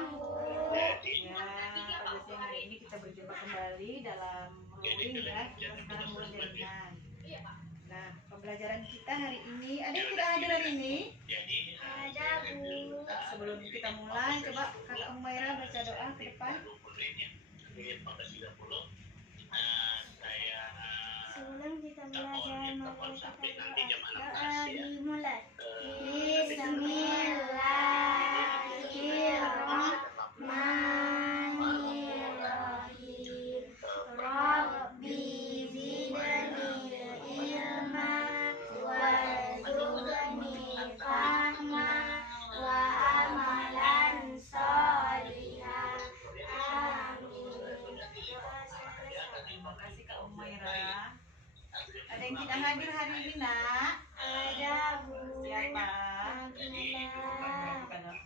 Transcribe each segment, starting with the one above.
Ya, pada siang hari ini kita berjumpa kembali dalam drawing ya. Kita sekarang mulai jaringan. Nah, pembelajaran kita hari ini, ada yang tidak hadir hari ini? Ada, Bu. Sebelum kita mulai, coba Kakak Humaira baca doa ke depan. Sebelum kita belajar, mari kita doa dimulai. Bismillahirrahmanirrahim. Rabbi zidni ilma warzuqni fahma wa amalan sholihan. Amin. Terima kasih Kak Humaira. Ada yang tidak hadir hari ini, Nak? Ada, Bu. Siapa? Nabila.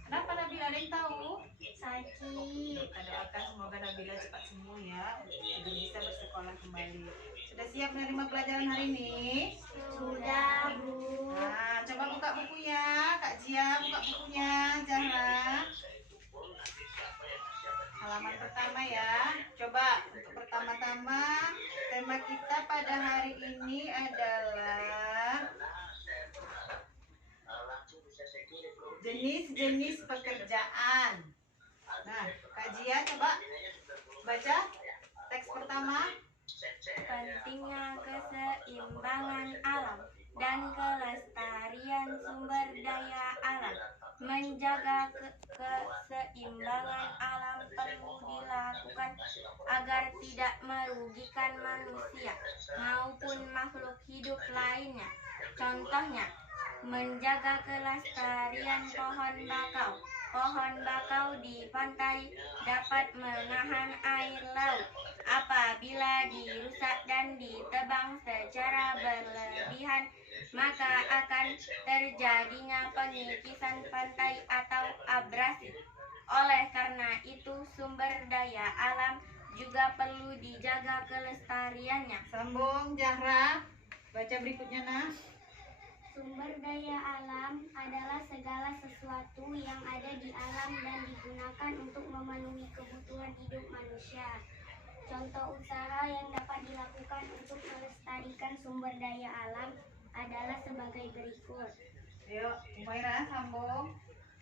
Kenapa Nabila, ada yang tahu? Sakit. Kita doakan semoga Nabila cepat sembuh ya, agar bisa bersekolah kembali. Sudah siap menerima pelajaran hari ini? Sudah, Bu. Nah, coba buka bukunya, Kak Jia, buka bukunya, Zahra. Halaman pertama ya. Coba untuk pertama-tama tema kita pada hari ini adalah jenis-jenis pekerjaan. Nah, Kak Jia coba baca teks pertama. Pentingnya keseimbangan alam dan kelestarian sumber daya alam. Menjaga keseimbangan alam perlu dilakukan agar tidak merugikan manusia maupun makhluk hidup lainnya. Contohnya, menjaga kelestarian pohon bakau. Pohon bakau di pantai dapat menahan air laut. Apabila dirusak dan ditebang secara berlebihan, maka akan terjadinya pengikisan pantai atau abrasi. Oleh karena itu, sumber daya alam juga perlu dijaga kelestariannya. Sambung, Zahra. Baca berikutnya, Nah. Sumber daya alam adalah segala sesuatu yang ada di alam dan digunakan untuk memenuhi kebutuhan hidup manusia. Contoh usaha yang dapat dilakukan untuk melestarikan sumber daya alam adalah sebagai berikut. Yuk, Humaira sambung.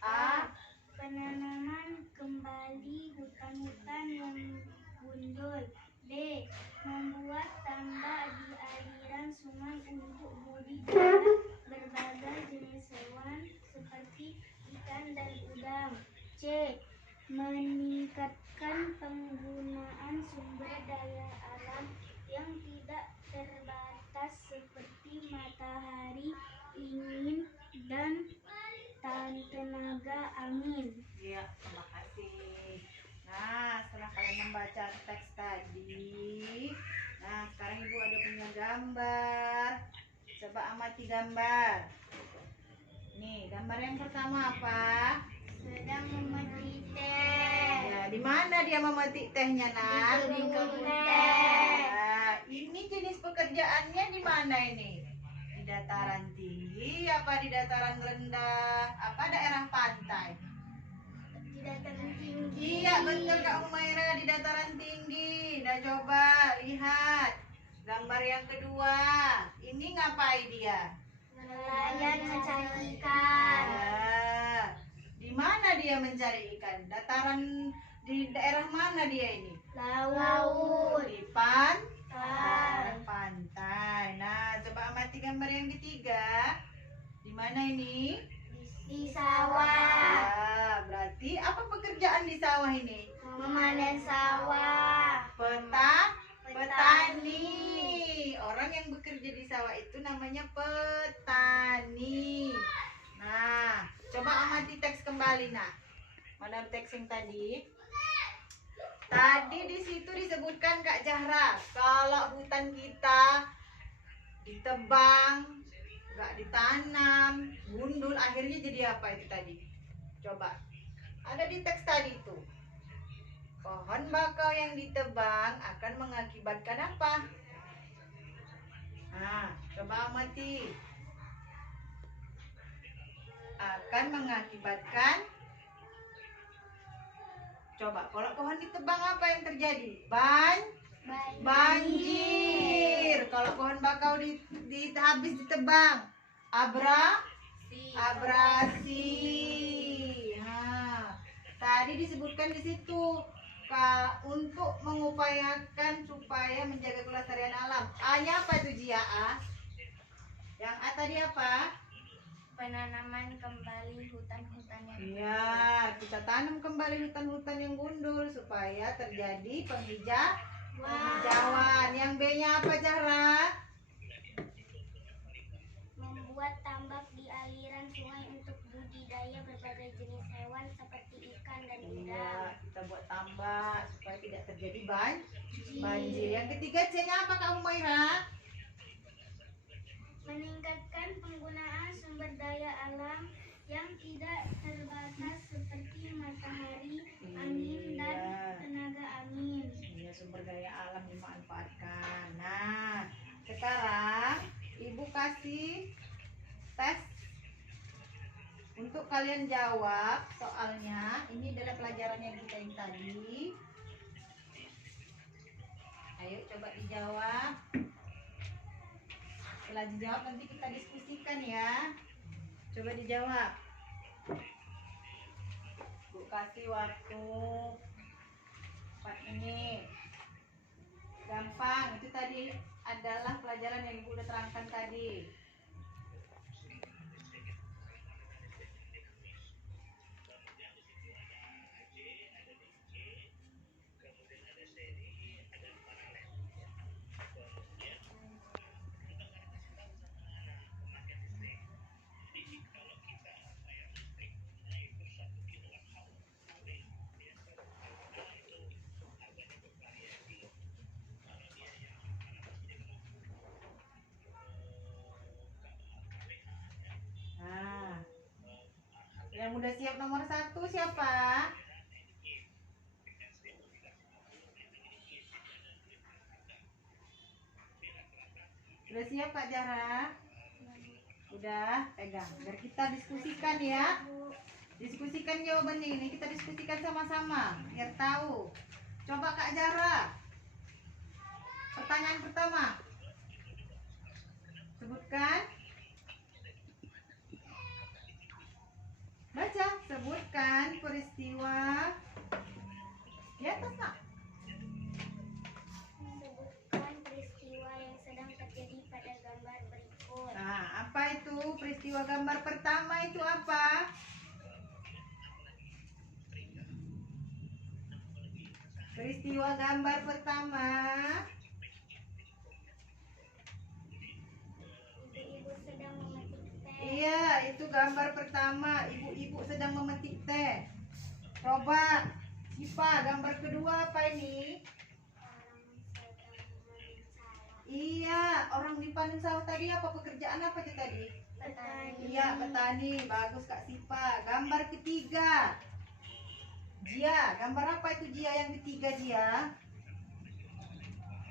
A. Penanaman kembali hutan-hutan yang gundul. B. Membuat tambak di aliran sungai untuk budidaya berbagai jenis hewan seperti ikan dan udang. C. Meningkatkan penggunaan sumber daya alam yang tidak terbatas seperti matahari, angin, dan tenaga angin. Iya, terima kasih. Nah, setelah kalian membaca teks tadi, nah sekarang Ibu ada punya gambar. Coba amati gambar. Nih, gambar yang pertama apa? Sedang memetik teh. Ya, di mana dia memetik tehnya, Nak? Di kebun teh. Nah, ini jenis pekerjaannya di mana ini? Di dataran tinggi apa di dataran rendah? Apa daerah pantai? Di dataran tinggi. Iya, betul Kak Humaira, di dataran tinggi. Nah, coba lihat gambar yang kedua. Ini ngapain dia? Nelayan mencari ikan. Ya, di mana dia mencari ikan? Dataran di daerah mana dia ini? Laut. Di daerah Pantai. pantai. Nah, coba amati gambar yang ketiga. Di mana ini? Di sawah. Ya, berarti apa pekerjaan di sawah ini? Memanen sawah. Petani. Orang yang bekerja di sawah itu namanya petani. Nah, coba amati teks kembali, Nak. Mana teks yang tadi? Tadi di situ disebutkan Kak Zahra, kalau hutan kita ditebang, nggak ditanam, gundul, akhirnya jadi apa itu tadi? Coba, ada di teks tadi itu. Pohon bakau yang ditebang akan mengakibatkan apa? Nah, coba amati. Akan mengakibatkan Coba kalau pohon ditebang apa yang terjadi? Banjir. Banjir. Kalau pohon bakau habis ditebang, abrasi. Nah, tadi disebutkan di situ untuk mengupayakan supaya menjaga kelestarian alam. A-nya apa itu Jia? A? Yang A tadi apa? Penanaman kembali hutan-hutan yang Iya, kita tanam kembali hutan-hutan yang gundul supaya terjadi penghijauan. Yang B-nya apa, Zahra? membuat tambak di aliran sungai untuk budidaya berbagai jenis hewan seperti ikan dan udang. Iya, kita buat tambak supaya tidak terjadi banjir. Yang ketiga C-nya apa, Kak Humaira? Meningkatkan penggunaan sumber daya alam yang tidak terbatas seperti matahari, angin, dan tenaga angin. Iya, sumber daya alam dimanfaatkan. Nah, sekarang Ibu kasih tes untuk kalian jawab soalnya. Ini adalah pelajaran yang kita yang tadi. Ayo coba dijawab. Setelah dijawab nanti kita diskusikan ya. Coba dijawab. Bu kasih waktu 4 menit. Gampang, itu tadi adalah pelajaran yang Ibu udah terangkan tadi. Nah, yang udah siap nomor 1 siapa? Udah siap Kak Jara? Udah, pegang. Biar kita diskusikan ya. Diskusikan jawabannya ini, kita diskusikan sama-sama biar tahu. Coba Kak Jara. Pertanyaan pertama. Sebutkan. Baca, sebutkan peristiwa di atas Nak. Sebutkan peristiwa yang sedang terjadi pada gambar berikut. Nah, apa itu peristiwa gambar pertama itu apa? Peristiwa gambar pertama. Ibu-ibu sedang memetik teh. Iya, itu gambar pertama. Ibu-ibu sedang memetik teh. Coba, Sipa, gambar kedua apa ini? Orang sedang memanen. Iya, orang di panen sawah tadi apa pekerjaan apa itu tadi? Petani. Iya, petani. Bagus Kak Sipa. Gambar ketiga. Jia, gambar apa itu Jia yang ketiga Jia?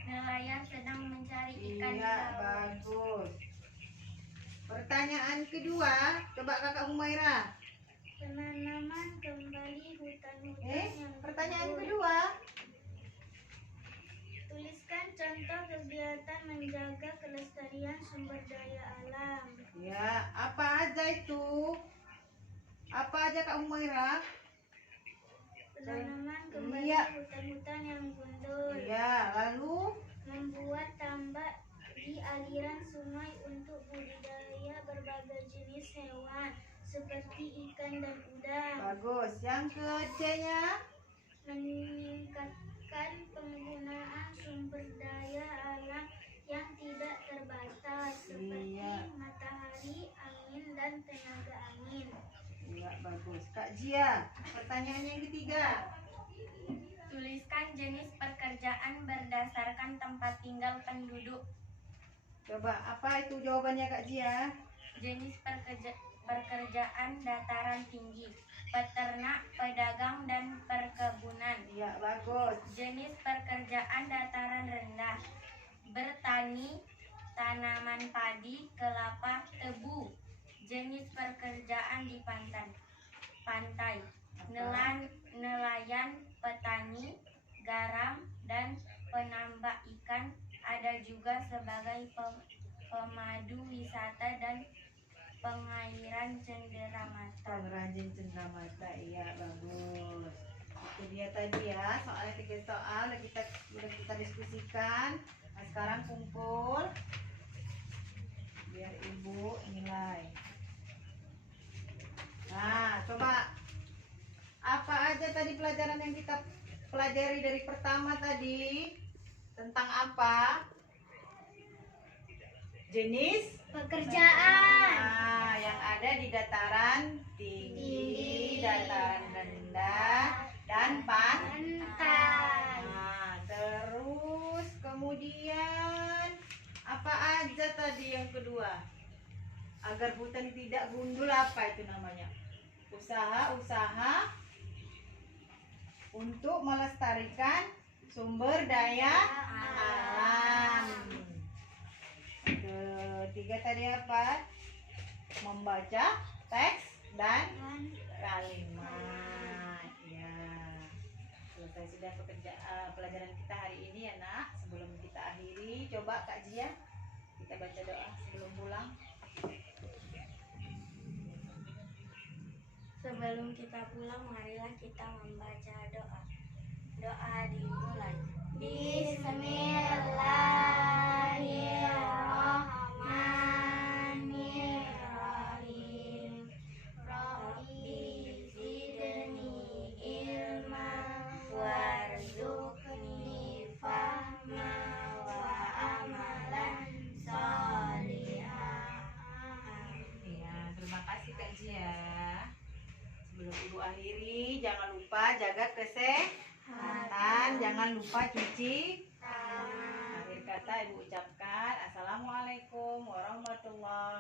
Nelayan sedang mencari ikan di Iya, laut. bagus. Pertanyaan kedua, coba Kakak Humaira. Penanaman kembali hutan-hutan yang Pertanyaan gundul. kedua. Tuliskan contoh kegiatan menjaga kelestarian sumber daya alam. Ya, apa aja itu? Apa aja Kak Humaira? Penanaman kembali Iya. hutan-hutan yang gundul. Iya, lalu Membuat tambak di aliran sungai untuk budidaya berbagai jenis hewan seperti ikan dan udang. bagus. Yang ke-C-nya? Meningkatkan penggunaan sumber daya alam yang tidak terbatas seperti Iya. matahari, angin, dan tenaga angin. Iya, bagus. Kak Jia, pertanyaan yang ketiga. Tuliskan jenis pekerjaan berdasarkan tempat tinggal penduduk. Coba, apa itu jawabannya Kak Jia? Jenis pekerjaan dataran tinggi, peternak, pedagang, dan perkebunan. Iya, bagus. Jenis pekerjaan dataran rendah, bertani, tanaman padi, kelapa, tebu. Jenis pekerjaan di pantai, Apa? nelayan, pemadu wisata dan pengairan cenderamata. Pengrajin cenderamata, iya bagus. Itu dia tadi ya, soalnya 3 soal udah kita diskusikan. Nah sekarang kumpul biar ibu nilai. Nah coba apa aja tadi pelajaran yang kita pelajari dari pertama tadi, tentang apa? Jenis Pekerjaan. nah, yang ada di dataran tinggi, dataran rendah, dan Pantai. nah, terus kemudian apa aja tadi yang kedua? Agar hutan tidak gundul, apa itu namanya? Usaha-usaha untuk melestarikan sumber daya alam. Ketiga tadi apa? Membaca teks dan kalimat. Ya. Selesai sudah pelajaran kita hari ini ya nak. Sebelum kita akhiri, coba Kak Jia kita baca doa sebelum pulang. Sebelum kita pulang, marilah kita membaca doa. Doa dimulai. Bismillahirrahmanirrahim. Rabbi zidni ilma warzuqni fahma wa amalan sholihan. Ya, terima kasih Kak Jia. Sebelum ibu akhiri, jangan lupa jaga kesehatan, jangan lupa cuci tangan. Akhir kata ibu ucapkan assalamualaikum warahmatullahi